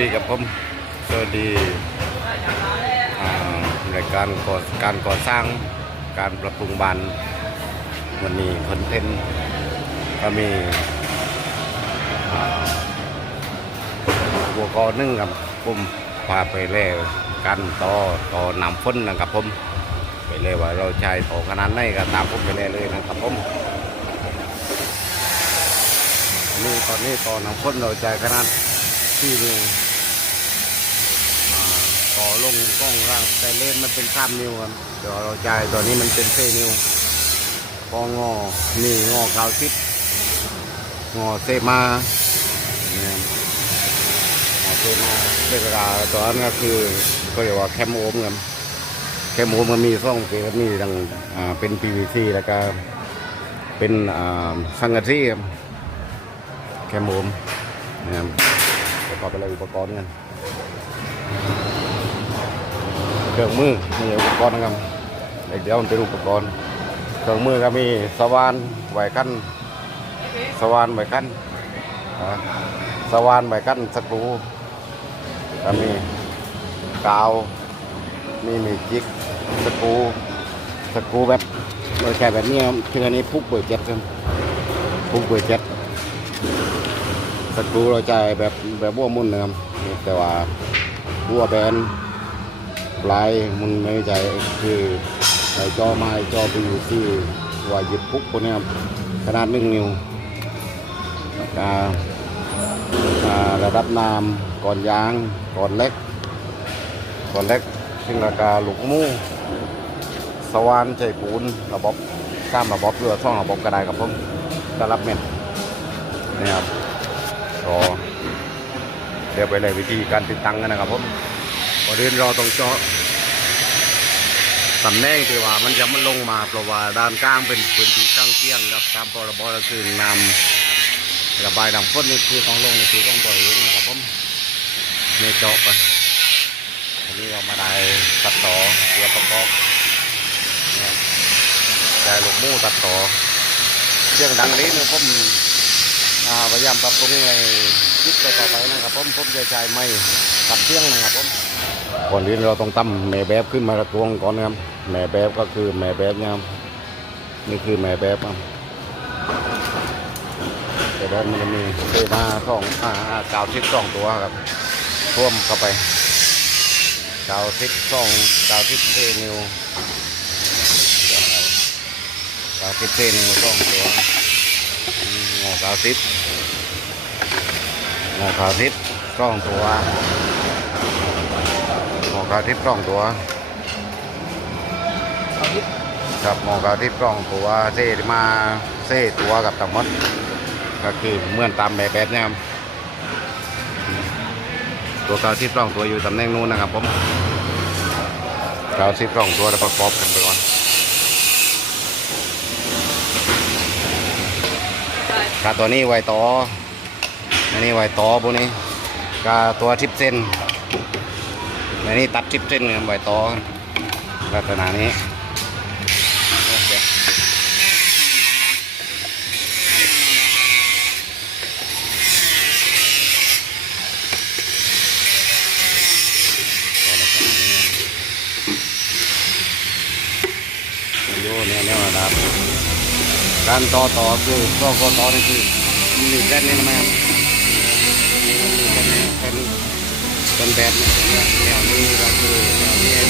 ดีกับผมสวัสดีอ่ารายการก่อการก่อสร้างการปรับปรุงบ้านวันนี้คอนเทนต์ก็มีอ่าหัวกอนึ่งครับผมพาไปเล่กันต่อต่อนำฝนนะครับผมไปเลยว่าเราใช้ต่อขนาดไหนก็ตามผมไปเลยเลยนะครับผมนนี้ตอนนี้ต่อนำฝนเราใช้ขนาดที่นิ้วอ่ ต่อลงกล้องร่างแต่เล่นมันเป็นสามนิ้วครับเดี๋ยวเราใช้ตอนนี้มันเป็นเส้นิ้วพองอนี่งอเกาทิศงอเซมาเนี่ยงอเซมาเวลาตอนนั้นก็คือก็เรียกว่าแคมโอมครับแค่หมูมันมีซ่องเกลมีดังอ่าเป็น PVC แล้วก็เป็นอ่าสังกะสีครับแค่หมูนะครับประกอบไปเลยอุปกรณ์กัน เครื่องมือมีอุปกรณ์นะครับเดี๋ยวมันเป็นอุปกรณ์ เครื่องมือก็มีสว่านไหวขั้นสว่านไหวขั้นสว่านไหวขั้นสกรูก็มีกาวมีมีจิกสกรูสกรูแบบเราใช้แบบนี้ครับคืออันนี้พุกเปิดเจ็ดครับพุกเปิดเจ็ดสกรูเราใช้แบบแบบบัวมุ่นนะครับแต่ว่าบัวแบน ปลายมันไม่ใช่คือไอ้จอไม้จอไปีที่ว่าหยิบพุกพวกนี้ครับขนาดหนึ่งนิ้วอ่าอ่าระดับน้ำก่อนยางก่อนเล็กก่อนเล็กซึ่งราคาลูกมูสวานใจปูนระบบสร้างระบบเรือช่องระบบกระไดกับผมกรับเม็ดนี่ครับรอเดี๋ยวไปเลยวิธีการติดตั้งกันนะครับผม ก่อนอื่นเราต้องเจาะตำแหน่งที่ว่ามันจะมันลงมาเพราะว่าด้านกลางเป็นพื้นที่ข้างเคียงครับตามพรบก็คือนำระบายน้ำฝนนี่คือต้องลงในที่ของตัวเองนะครับผมเนี่ยเจาะไปอันนี้เรามาได้ตัดต่อเกี่ยวประกอบได้ลูกมู่ตัดต่อเครื่องดังนี้เนี่ยผมพยายามปรับปรุงในคิดไปต่อไปนะครับผมผมจะใช้ไม้ตัดเครื่องนะครับผม ก่อนอื่นเราต้องตั้มแม่แบบขึ้นมาตวงก่อนนะครับแม่แบบก็คือแม่แบบเนี่ยครับนี่คือแม่แบบครับแต่แบบมันจะมีเซมาสองอ่ากาวทิศสองตัวครับท่วมเข้าไปดาวทิศช่องดาวทิศเทนิวดาวทิศเทนิวช่องตัวงอกาวทิศงอกาวทิศช่องตัว กาทิศช่องตัวครับงอกาทิศช่องตัวเซ่มาเซ่ตัวกับตังมดก็คือเหมือนตามแบบแบบเนี้ยครับตัวกาวที่ปล้องตัวอยู่ตำแหน่งนู้นนะครับผมกาวที่ปล้องตัวเราประกอบกันไปก่อนกาตัวนี้ไวต่ออันนี้ไวต่อพวกนี้กาตัวทิปเส้น อันนี้ตัดทิปเส้นกันไวต่อลักษณะนี้โอเคตัวลักษณะนี้โยเนี่ยเนี่ยนะครับการต่อต่อคือก็ก็ต่อนี่คือมีแบนนี่นะครับเป็นเป็น แบบนี้แนวนี้ก็คือแนวนี้